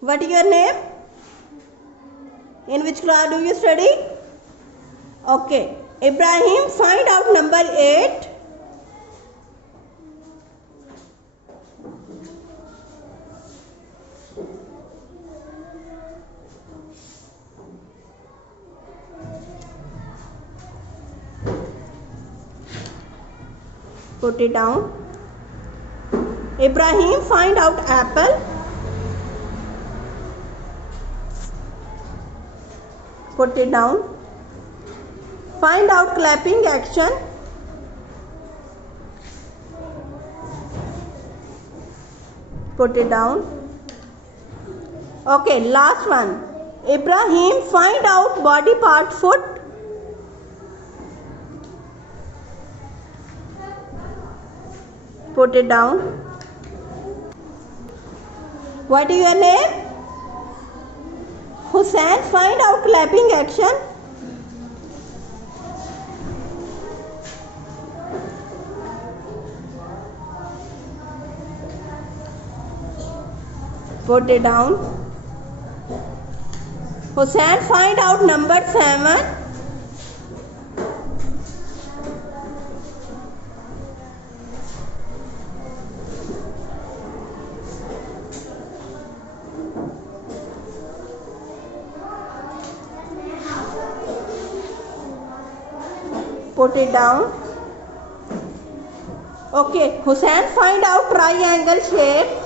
What is your name? In which class do you study? Okay. Ibrahim, find out number 8. Put it down. Ibrahim, find out apple. Put it down. Find out clapping action. Put it down. Okay, last one. Ibrahim, find out body part foot. Put it down. What is your name? Hussain, find out clapping action. Put it down. Hussain, find out number 7. Put it down. Okay, Hussain, find out triangle shape.